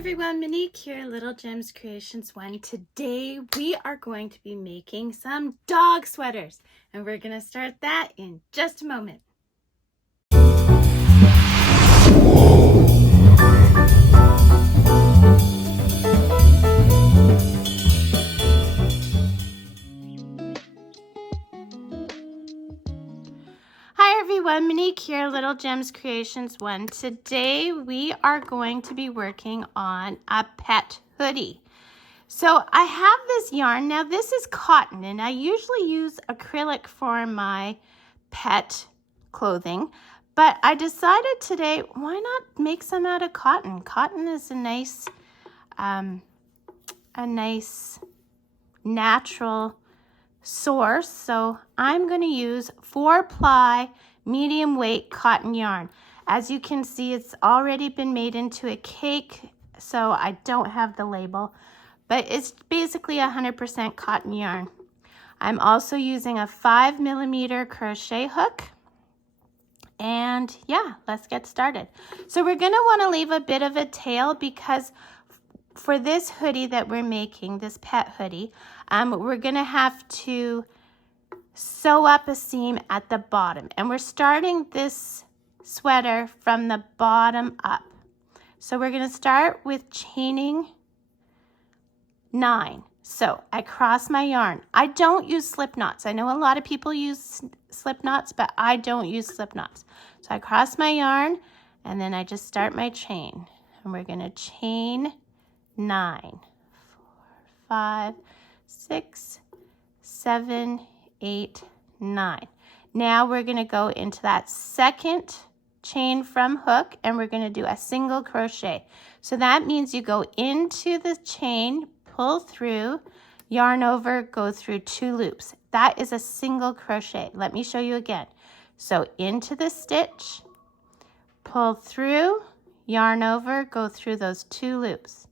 everyone, Monique here, Little Gems Creations 1. Today we are going to be making some dog sweaters, and we're going to start that in just a moment. Hi everyone, Monique here, Little Gems Creations 1. Today we are going to be working on a pet hoodie. So I have this yarn. Now this is cotton, and I usually use acrylic for my pet clothing, but I decided today, why not make some out of cotton? Cotton is a nice natural source. So I'm going to use 4-ply medium weight cotton yarn. As you can see, it's already been made into a cake, so I don't have the label, but it's basically 100% cotton yarn. I'm also using a 5mm crochet hook. And yeah, let's get started. So we're going to want to leave a bit of a tail, because for this hoodie that we're making, this pet hoodie, we're going to have to sew up a seam at the bottom. And we're starting this sweater from the bottom up. So we're going to start with chaining 9. So I cross my yarn. I don't use slip knots. I know a lot of people use slip knots, but I don't use slip knots. So I cross my yarn, and then I just start my chain. And we're going to chain 9, 4, 5, 6, 7, 8, 9. Now we're going to go into that second chain from hook, and we're going to do a single crochet. So that means you go into the chain, pull through, yarn over, go through 2 loops. That is a single crochet. Let me show you again. So into the stitch, pull through, yarn over, go through those 2 loops.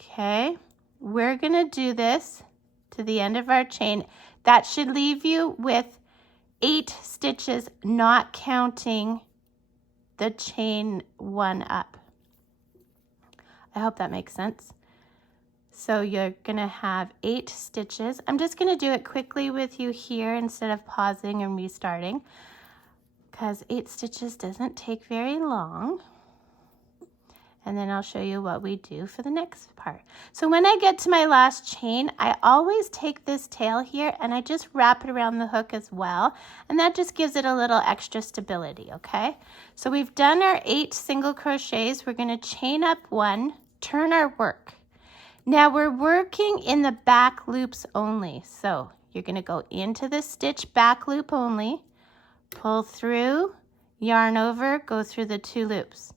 Okay, we're going to do this to the end of our chain. That should leave you with 8 stitches, not counting the chain 1 up. I hope that makes sense. So you're going to have 8 stitches. I'm just going to do it quickly with you here instead of pausing and restarting, because 8 stitches doesn't take very long. And then I'll show you what we do for the next part. So when I get to my last chain, I always take this tail here and I just wrap it around the hook as well. And that just gives it a little extra stability, okay? So we've done our 8 single crochets. We're going to chain up 1, turn our work. Now we're working in the back loops only. So you're going to go into the stitch back loop only, pull through, yarn over, go through the 2 loops.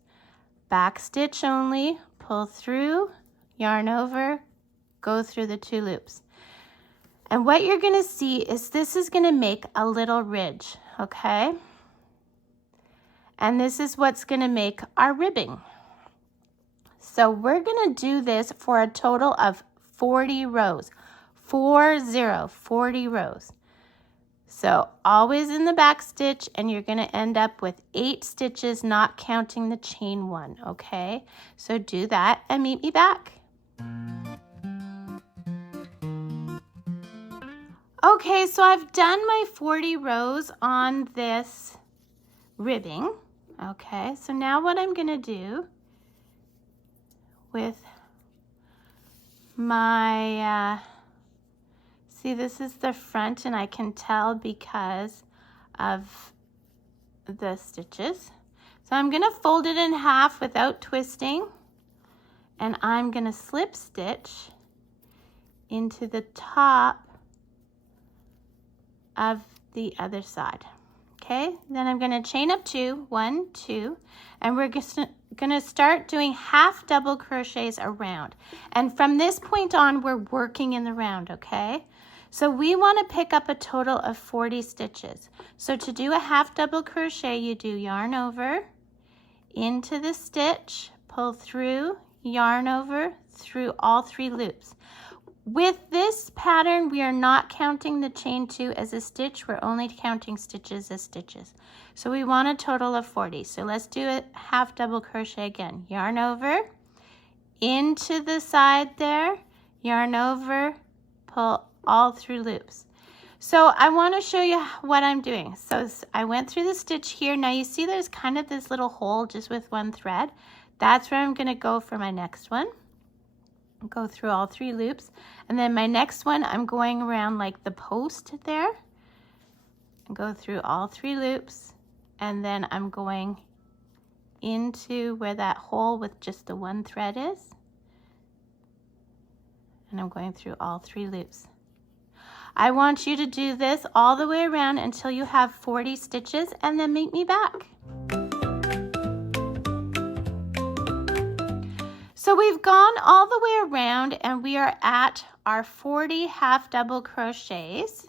Back stitch only, pull through, yarn over, go through the 2 loops. And what you're going to see is this is going to make a little ridge, okay? And this is what's going to make our ribbing. So we're going to do this for a total of 40 rows. 40 rows. So always in the back stitch, and you're going to end up with 8 stitches, not counting the chain 1, okay? So do that and meet me back. Okay, so I've done my 40 rows on this ribbing, okay? So now what I'm going to do with my see, this is the front, and I can tell because of the stitches. So I'm going to fold it in half without twisting, and I'm going to slip stitch into the top of the other side. Okay, then I'm going to chain up 2, 1, 2, and we're going to start doing half double crochets around. And from this point on, we're working in the round, okay? So we want to pick up a total of 40 stitches. So to do a half double crochet, you do yarn over, into the stitch, pull through, yarn over, through all 3 loops. With this pattern, we are not counting the chain 2 as a stitch. We're only counting stitches as stitches. So we want a total of 40. So let's do a half double crochet again. Yarn over, into the side there, yarn over, pull all through loops. So I want to show you what I'm doing. So I went through the stitch here. Now you see there's kind of this little hole just with one thread. That's where I'm going to go for my next one. Go through all 3 loops, and then my next one I'm going around like the post there and go through all 3 loops, and then I'm going into where that hole with just the one thread is, and I'm going through all 3 loops. I want you to do this all the way around until you have 40 stitches, and then meet me back. So we've gone all the way around and we are at our 40 half double crochets.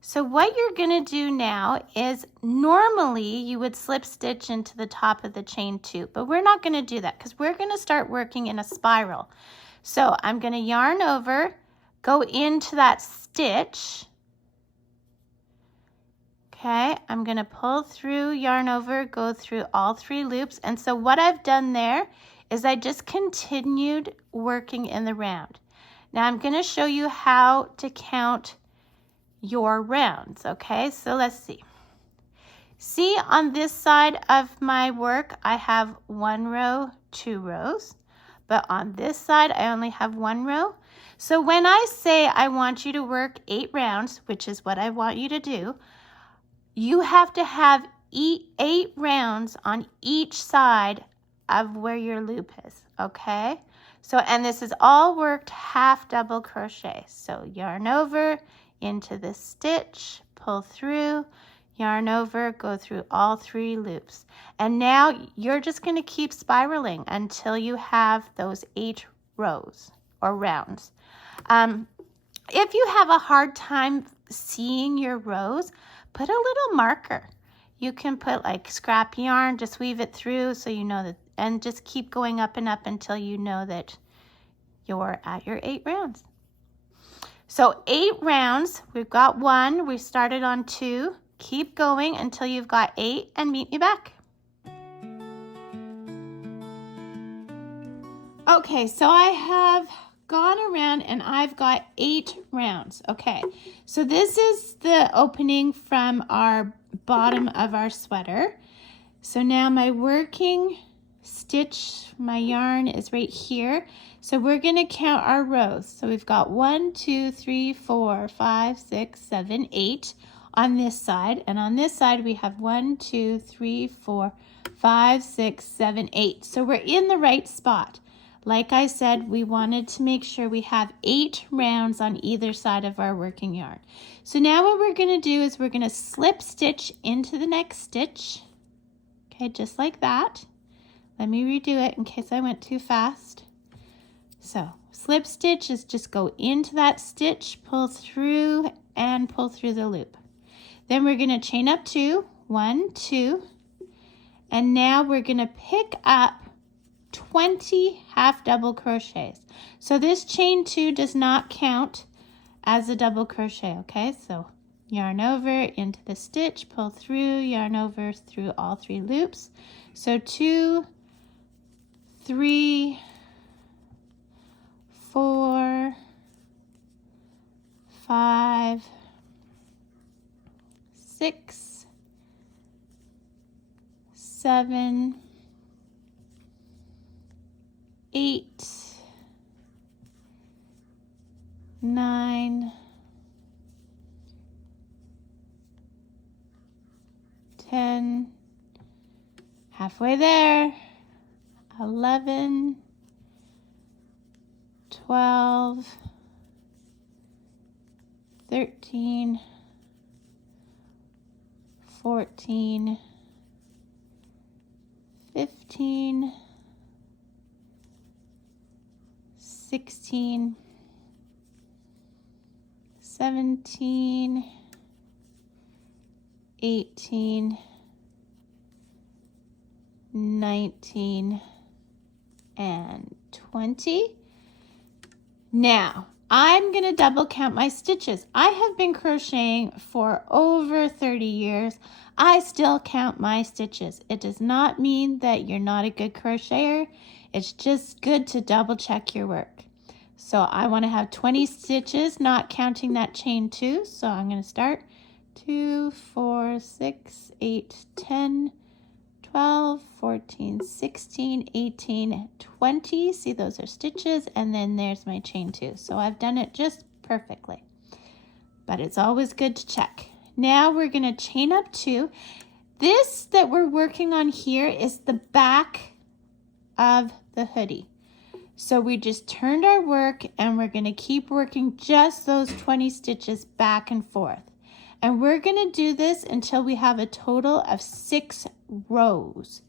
So what you're going to do now is normally you would slip stitch into the top of the chain 2, but we're not going to do that because we're going to start working in a spiral. So I'm going to yarn over, go into that stitch. Okay, I'm going to pull through, yarn over, go through all 3 loops. And so what I've done there is I just continued working in the round. Now I'm going to show you how to count your rounds, okay? So let's see. See, on this side of my work, I have 1 row, 2 rows, but on this side, I only have 1 row. So when I say I want you to work 8 rounds, which is what I want you to do, you have to have 8 rounds on each side of where your loop is, okay? So, and this is all worked half double crochet. So yarn over into the stitch, pull through, yarn over, go through all 3 loops. And now you're just going to keep spiraling until you have those 8 rows or rounds. If you have a hard time seeing your rows, put a little marker. You can put like scrap yarn, just weave it through so you know that, and just keep going up and up until you know that you're at your 8 rounds. So 8 rounds, we've got 1, we started on 2, keep going until you've got 8 and meet me back. Okay, so I have gone around and I've got 8 rounds. Okay, so this is the opening from our bottom of our sweater. So now my working stitch, my yarn is right here. So we're going to count our rows. So we've got 1, 2, 3, 4, 5, 6, 7, 8 on this side. And on this side we have 1, 2, 3, 4, 5, 6, 7, 8. So we're in the right spot. Like I said, we wanted to make sure we have 8 rounds on either side of our working yarn. So now what we're going to do is we're going to slip stitch into the next stitch. Okay, just like that. Let me redo it in case I went too fast. So slip stitch is just go into that stitch, pull through, and pull through the loop. Then we're going to chain up 2, 1, 2, and now we're going to pick up 20 half double crochets. So this chain 2 does not count as a double crochet, okay? So yarn over into the stitch, pull through, yarn over through all 3 loops. So 2, 3, 4, 5, 6, 7, 8, 9, 10, halfway there, 11, 12, 13, 14, 15, 16, 17, 18, 19, and 20. Now, I'm going to double count my stitches. I have been crocheting for over 30 years. I still count my stitches. It does not mean that you're not a good crocheter. It's just good to double check your work. So I want to have 20 stitches, not counting that chain 2. So I'm going to start 2, 4, 6, 8, 10, 12, 14, 16, 18, 20. See, those are stitches, and then there's my chain 2. So I've done it just perfectly. But it's always good to check. Now we're going to chain up 2. This that we're working on here is the back of the hoodie. So we just turned our work, and we're going to keep working just those 20 stitches back and forth. And we're going to do this until we have a total of 6 rows.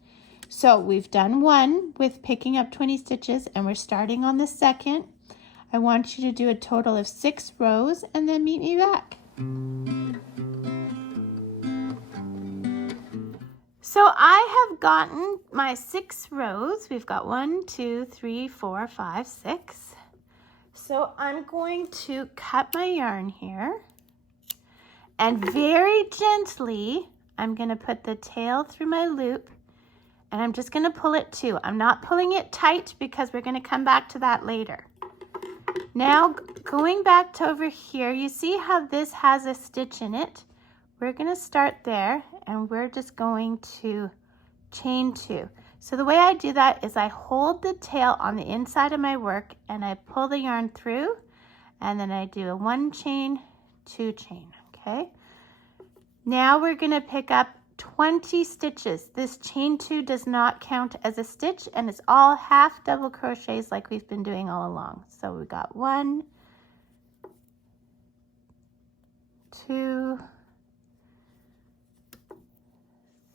So we've done 1 with picking up 20 stitches, and we're starting on the 2nd. I want you to do a total of 6 rows and then meet me back. So I have gotten my 6 rows. We've got 1, 2, 3, 4, 5, 6. So I'm going to cut my yarn here. And very gently, I'm going to put the tail through my loop, and I'm just going to pull it too. I'm not pulling it tight because we're going to come back to that later. Now, going back to over here, you see how this has a stitch in it? We're going to start there, and we're just going to chain 2. So the way I do that is I hold the tail on the inside of my work, and I pull the yarn through, and then I do a 1 chain, 2 chain. Okay, now we're going to pick up 20 stitches. This chain 2 does not count as a stitch, and it's all half double crochets like we've been doing all along. So we got 1, 2,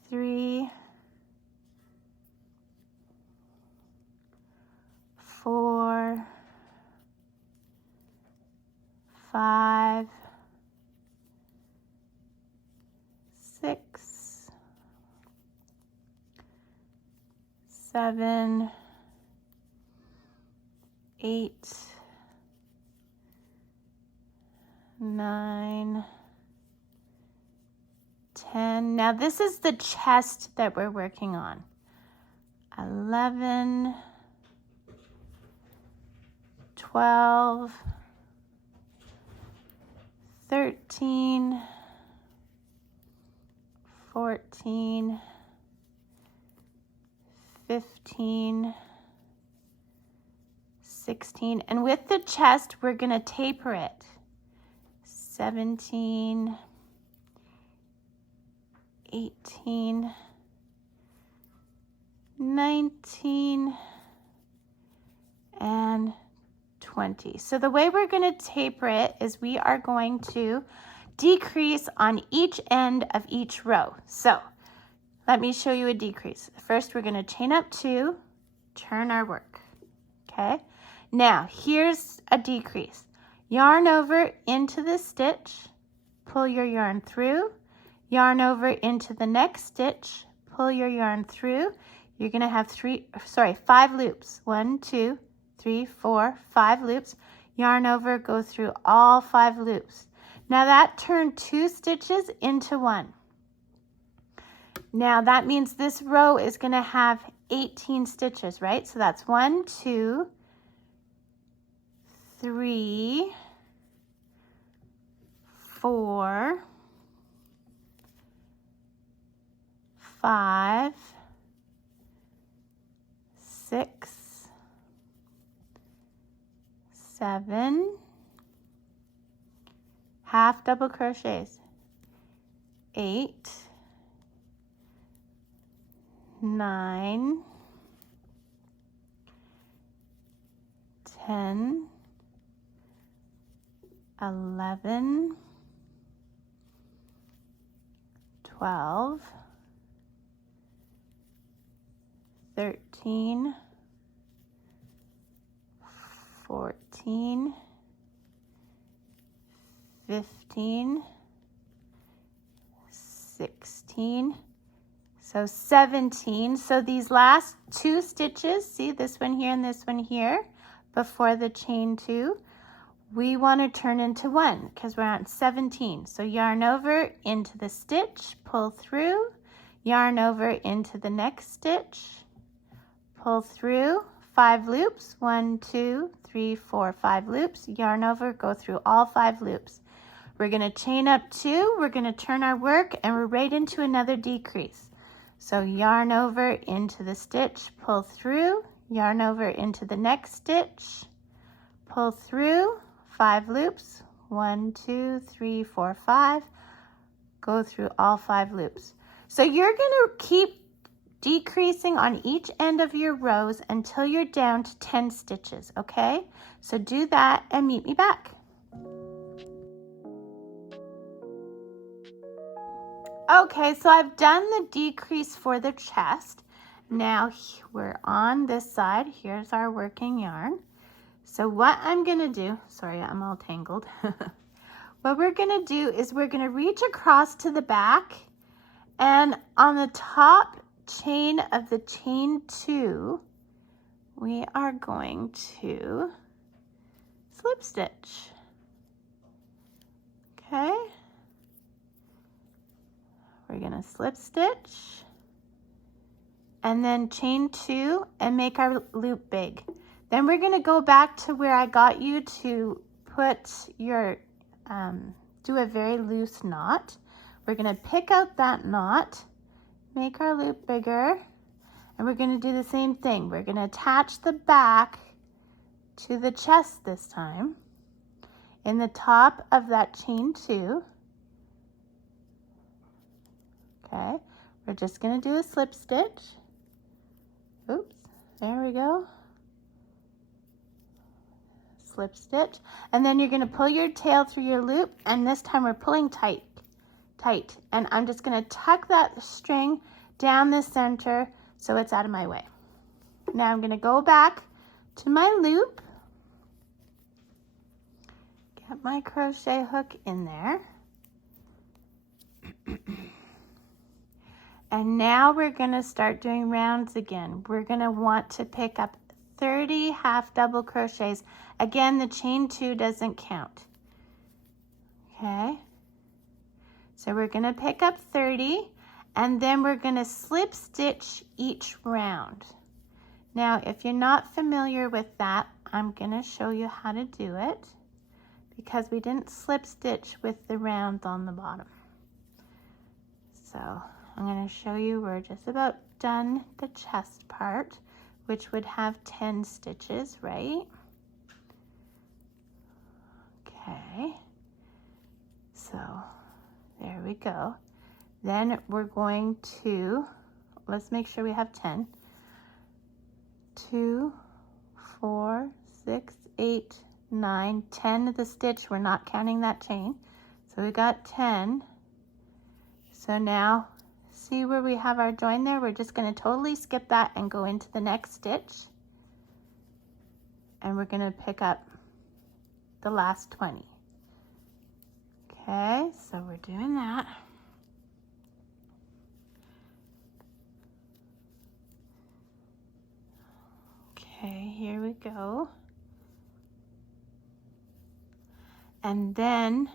3, 4, 5, 6, 7, 8, 9, 10. Now this is the chest that we're working on. 11, 12, 13, 14, 15, 16, and with the chest, we're going to taper it. 17, 18, 19, and 20. So the way we're going to taper it is we are going to decrease on each end of each row. So let me show you a decrease. First, we're going to chain up 2, turn our work. Okay, now here's a decrease. Yarn over into the stitch, pull your yarn through, yarn over into the next stitch, pull your yarn through. You're going to have 5 loops. 1, 2, 3, 4, 5 loops. Yarn over, go through all 5 loops. Now that turned 2 stitches into 1. Now that means this row is going to have 18 stitches, right? So that's 1, 2, 3, 4, 5, 6, 7, half double crochets, 8, 9, 10, 11, 12, 13, 14, 15, 16, so 17. So these last 2 stitches, see this one here and this one here, before the chain 2, we want to turn into 1 because we're on 17. So yarn over into the stitch, pull through, yarn over into the next stitch, pull through, 5 loops, 1, 2, 3, 4, 5 loops, yarn over, go through all 5 loops. We're going to chain up 2, we're going to turn our work, and we're right into another decrease. So yarn over into the stitch, pull through, yarn over into the next stitch, pull through, 5 loops, 1, 2, 3, 4, 5, go through all 5 loops. So you're going to keep decreasing on each end of your rows until you're down to 10 stitches, okay? So do that and meet me back. Okay, so I've done the decrease for the chest. Now we're on this side. Here's our working yarn. So what I'm gonna do, sorry, I'm all tangled. What we're gonna do is we're gonna reach across to the back, and on the top chain of the chain 2, we are going to slip stitch. Okay. We're gonna slip stitch and then chain 2 and make our loop big. Then we're gonna go back to where I got you to put your, do a very loose knot. We're gonna pick out that knot, make our loop bigger, and we're gonna do the same thing. We're gonna attach the back to the chest this time in the top of that chain 2. Okay, we're just going to do a slip stitch. Oops, there we go. Slip stitch. And then you're going to pull your tail through your loop, and this time we're pulling tight. And I'm just going to tuck that string down the center so it's out of my way. Now I'm going to go back to my loop. Get my crochet hook in there. And now we're going to start doing rounds again. We're going to want to pick up 30 half double crochets. Again, the chain 2 doesn't count. Okay. So we're going to pick up 30, and then we're going to slip stitch each round. Now, if you're not familiar with that, I'm going to show you how to do it because we didn't slip stitch with the rounds on the bottom. So I'm going to show you, we're just about done the chest part, which would have 10 stitches, right? Okay, so there we go. Then we're going to, let's make sure we have 10. 2, 4, 6, 8, 9, 10 of the stitch. We're not counting that chain. So we got 10. So now, see where we have our join there? We're just going to totally skip that and go into the next stitch. And we're going to pick up the last 20. Okay, so we're doing that. Okay, here we go. And then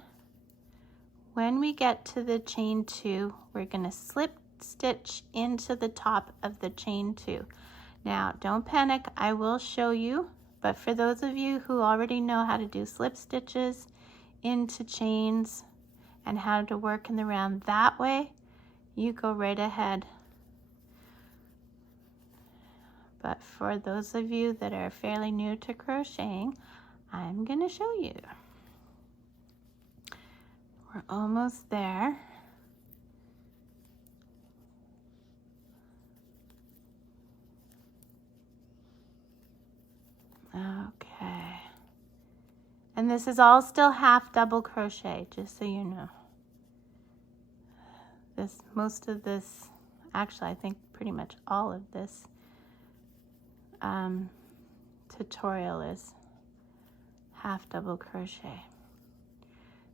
when we get to the chain 2, we're going to slip stitch into the top of the chain 2. Now, don't panic, I will show you, but for those of you who already know how to do slip stitches into chains and how to work in the round that way, you go right ahead. But for those of you that are fairly new to crocheting, I'm going to show you. We're almost there. Okay. And this is all still half double crochet, just so you know. Most of this, actually I think pretty much all of this tutorial is half double crochet.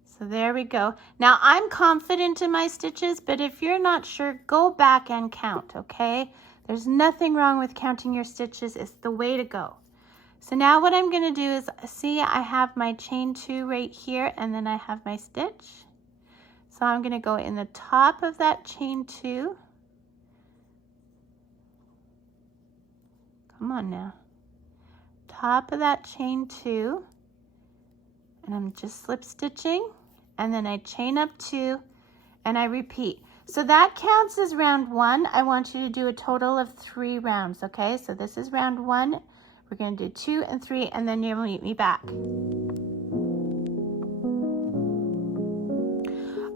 So there we go. Now I'm confident in my stitches, but if you're not sure, go back and count, okay? There's nothing wrong with counting your stitches. It's the way to go. So now what I'm going to do is, see, I have my chain 2 right here, and then I have my stitch. So I'm going to go in the top of that chain 2. Come on now. top of that chain 2, and I'm just slip stitching, and then I chain up 2, and I repeat. So that counts as round 1. I want you to do a total of 3 rounds, okay? So this is round 1. We're going to do 2 and 3, and then you'll meet me back.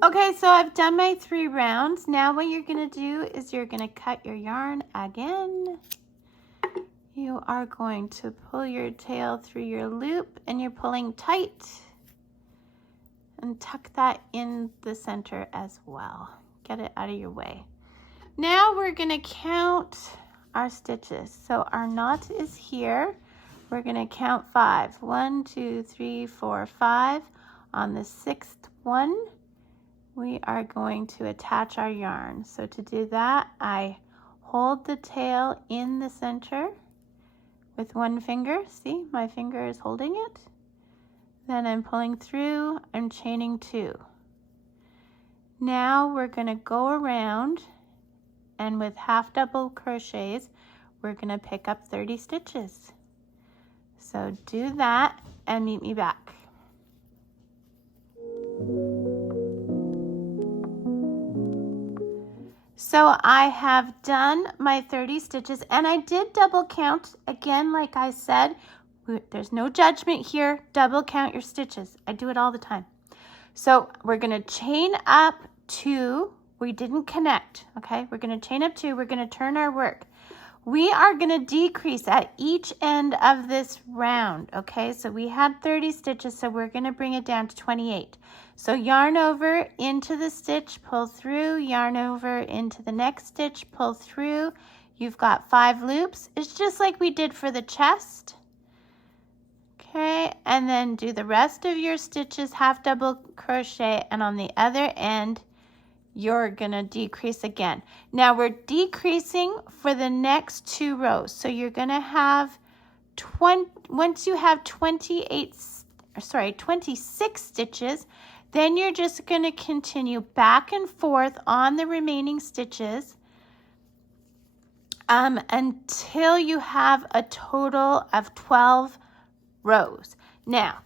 Okay, so I've done my 3 rounds. Now what you're going to do is you're going to cut your yarn again. You are going to pull your tail through your loop, and you're pulling tight, and tuck that in the center as well. Get it out of your way. Now we're going to count our stitches. So our knot is here. We're going to count 5. 1, 2, 3, 4, 5. On the 6th one, we are going to attach our yarn. So to do that, I hold the tail in the center with one finger. See, my finger is holding it. Then I'm pulling through, I'm chaining 2. Now we're going to go around, and with half double crochets, we're going to pick up 30 stitches. So do that and meet me back. So I have done my 30 stitches, and I did double count. Again, like I said, there's no judgment here. Double count your stitches. I do it all the time. So we're going to chain up 2. We didn't connect, okay? We're going to chain up 2. We're going to turn our work. We are going to decrease at each end of this round, okay? So we had 30 stitches, so we're going to bring it down to 28. So yarn over into the stitch, pull through, yarn over into the next stitch, pull through. You've got 5 loops. It's just like we did for the chest. Okay, and then do the rest of your stitches half double crochet, and on the other end, you're gonna decrease again. Now we're decreasing for the next 2 rows. So you're gonna have once you have 26 stitches, then you're just gonna continue back and forth on the remaining stitches until you have a total of 12 rows. Now,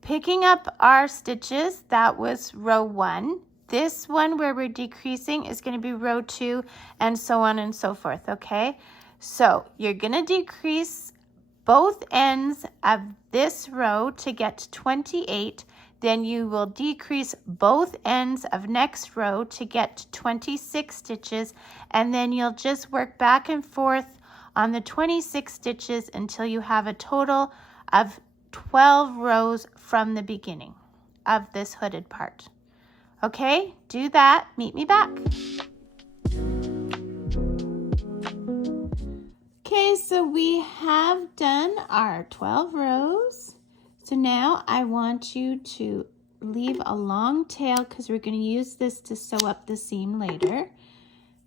picking up our stitches, that was row 1. This one where we're decreasing is going to be row 2, and so on and so forth, okay? So you're going to decrease both ends of this row to get to 28. Then you will decrease both ends of next row to get to 26 stitches, and then you'll just work back and forth on the 26 stitches until you have a total of 12 rows from the beginning of this hooded part. Okay, do that, meet me back. Okay, so we have done our 12 rows. So now I want you to leave a long tail because we're going to use this to sew up the seam later.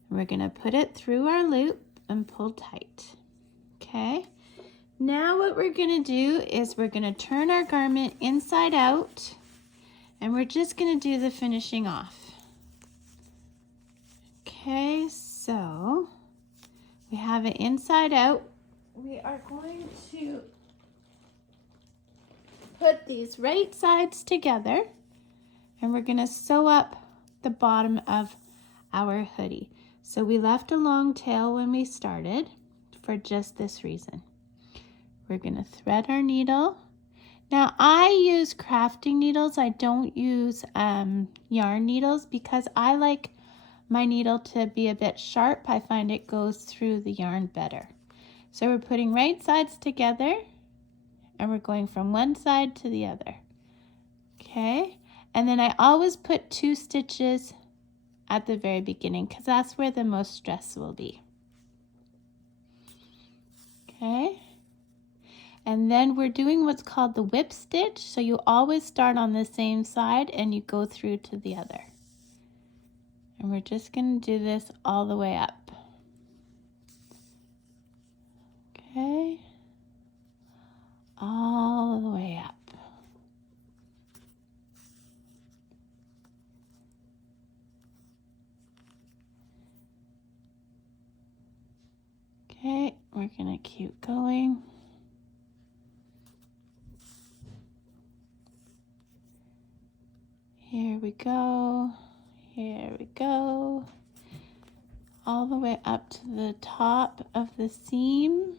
We're going to put it through our loop and pull tight. Okay. Now what we're going to do is we're going to turn our garment inside out, and we're just going to do the finishing off. Okay, so we have it inside out. We are going to put these right sides together, and we're going to sew up the bottom of our hoodie. So we left a long tail when we started for just this reason. We're going to thread our needle. Now I use crafting needles. I don't use yarn needles because I like my needle to be a bit sharp. I find it goes through the yarn better. So we're putting right sides together, and we're going from one side to the other. Okay, and then I always put 2 stitches at the very beginning because that's where the most stress will be. Okay. And then we're doing what's called the whip stitch. So you always start on the same side and you go through to the other. And we're just going to do this all the way up. Okay. All the way up. Okay, we're going to keep going. we go. Here we go. All the way up to the top of the seam.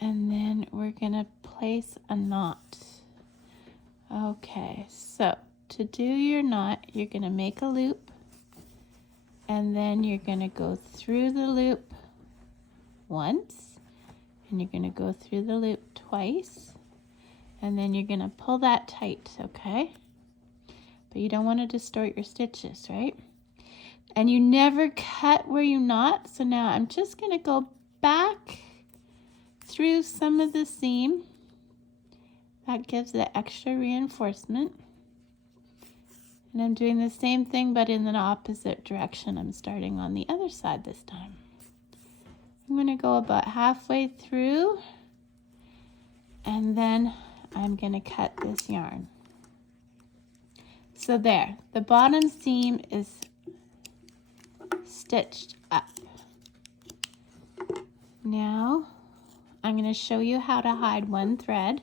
And then we're gonna place a knot. Okay, so to do your knot, you're gonna make a loop, and then you're gonna go through the loop once, and you're gonna go through the loop twice, and then you're gonna pull that tight, okay? But you don't want to distort your stitches, right? And you never cut where you knot, so now I'm just gonna go back through some of the seam. That gives the extra reinforcement. And I'm doing the same thing, but in the opposite direction. I'm starting on the other side this time. I'm gonna go about halfway through, and then I'm gonna cut this yarn. So there, the bottom seam is stitched up. Now, I'm gonna show you how to hide one thread.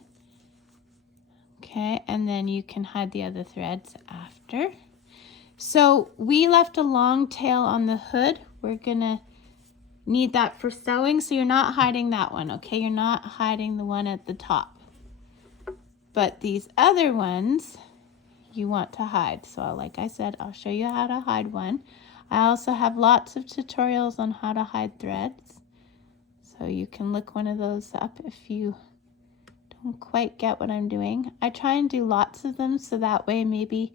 Okay, and then you can hide the other threads after. So we left a long tail on the hood. We're gonna need that for sewing, so you're not hiding that one, okay? You're not hiding the one at the top. But these other ones, you want to hide. So like I said, I'll show you how to hide one. I also have lots of tutorials on how to hide threads. So you can look one of those up if you don't quite get what I'm doing. I try and do lots of them, so that way maybe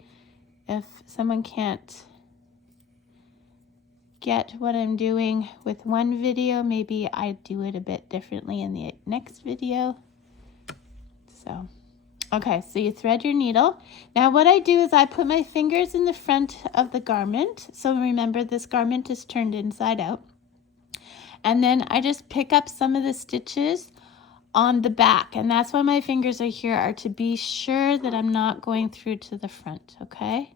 if someone can't get what I'm doing with one video, maybe I do it a bit differently in the next video. So, okay, so you thread your needle. Now what I do is I put my fingers in the front of the garment. So remember, this garment is turned inside out. And then I just pick up some of the stitches on the back, and that's why my fingers are here, are to be sure that I'm not going through to the front, okay?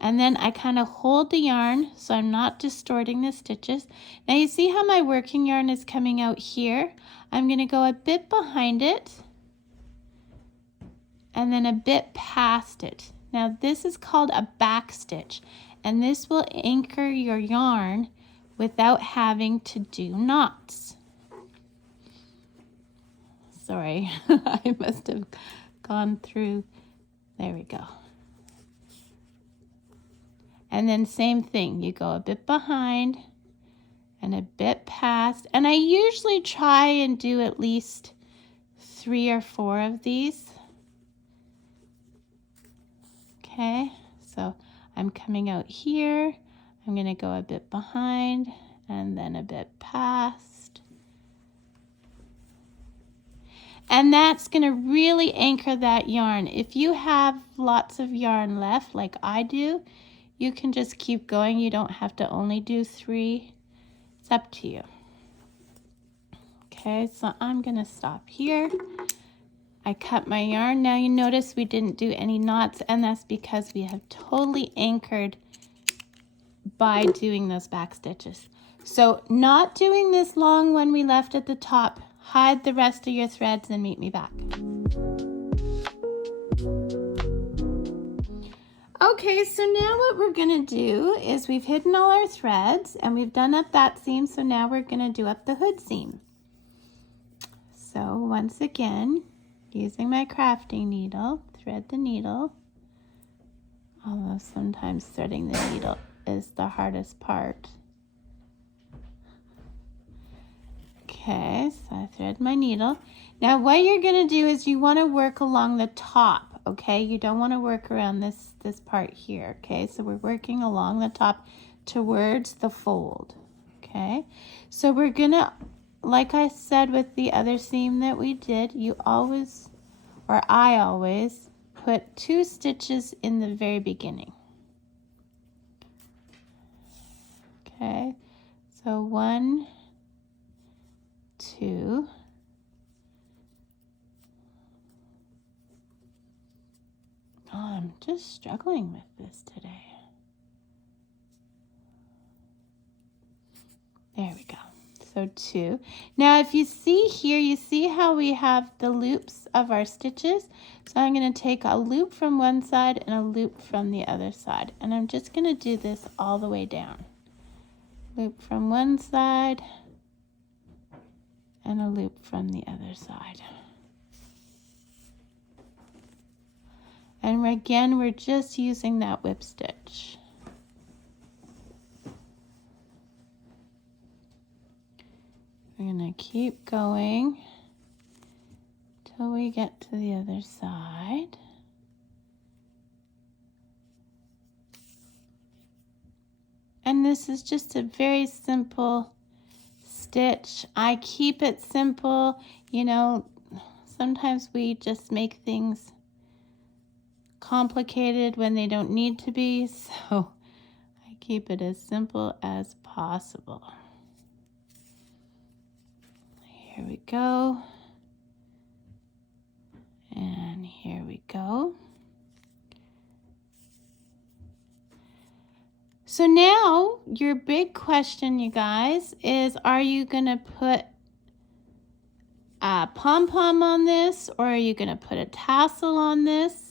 And then I kind of hold the yarn so I'm not distorting the stitches. Now you see how my working yarn is coming out here? I'm going to go a bit behind it and then a bit past it. Now this is called a back stitch, and this will anchor your yarn without having to do knots. Sorry, I must have gone through. There we go. And then same thing, you go a bit behind and a bit past. And I usually try and do at least 3 or 4 of these. Okay, so I'm coming out here. I'm going to go a bit behind and then a bit past. And that's going to really anchor that yarn. If you have lots of yarn left, like I do, you can just keep going. You don't have to only do 3. It's up to you. Okay, so I'm going to stop here. I cut my yarn. Now you notice we didn't do any knots, and that's because we have totally anchored by doing those back stitches. So not doing this long one we left at the top. Hide the rest of your threads and meet me back. Okay, so now what we're gonna do is we've hidden all our threads and we've done up that seam, so now we're gonna do up the hood seam. So once again, using my crafting needle, thread the needle, although sometimes threading the needle is the hardest part. Okay, so I thread my needle. Now what you're going to do is you want to work along the top, okay? You don't want to work around this part here, okay? So we're working along the top towards the fold, okay? So we're going to, like I said with the other seam that we did, you always, or I always, put 2 stitches in the very beginning. Okay, so 1, 2, oh, I'm just struggling with this today. There we go. So 2. Now if you see here, you see how we have the loops of our stitches? So I'm going to take a loop from one side and a loop from the other side. And I'm just going to do this all the way down. Loop from one side and a loop from the other side. And again, we're just using that whip stitch. We're going to keep going till we get to the other side. And this is just a very simple stitch. I keep it simple. You know, sometimes we just make things complicated when they don't need to be, so I keep it as simple as possible. Here we go. And here we go. So now your big question, you guys, is are you going to put a pom-pom on this, or are you going to put a tassel on this?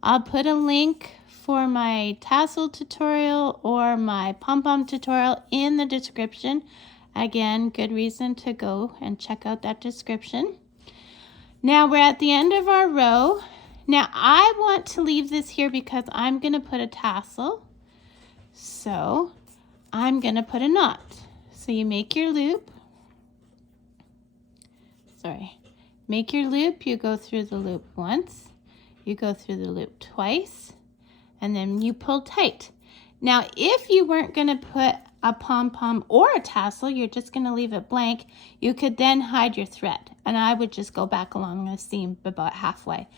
I'll put a link for my tassel tutorial or my pom-pom tutorial in the description. Again, good reason to go and check out that description. Now we're at the end of our row. Now I want to leave this here because I'm going to put a tassel. So I'm going to put a knot. So you make your loop. Make your loop. You go through the loop once. You go through the loop twice. And then you pull tight. Now if you weren't going to put a pom-pom or a tassel, you're just going to leave it blank, you could then hide your thread. And I would just go back along the seam about halfway.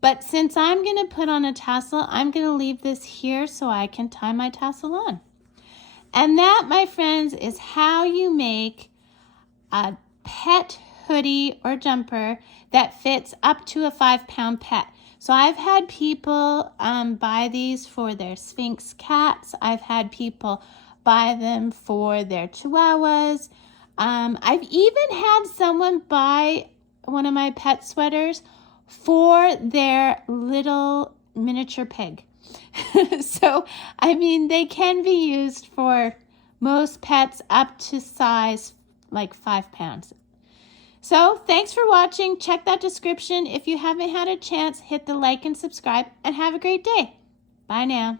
But since I'm going to put on a tassel, I'm going to leave this here so I can tie my tassel on. And that, my friends, is how you make a pet hoodie or jumper that fits up to a 5-pound pet. So I've had people buy these for their Sphinx cats. I've had people buy them for their chihuahuas. I've even had someone buy one of my pet sweaters for their little miniature pig. So, I mean, they can be used for most pets up to size like 5 pounds. So, thanks for watching. Check that description. If you haven't had a chance, hit the like and subscribe, and have a great day. Bye now.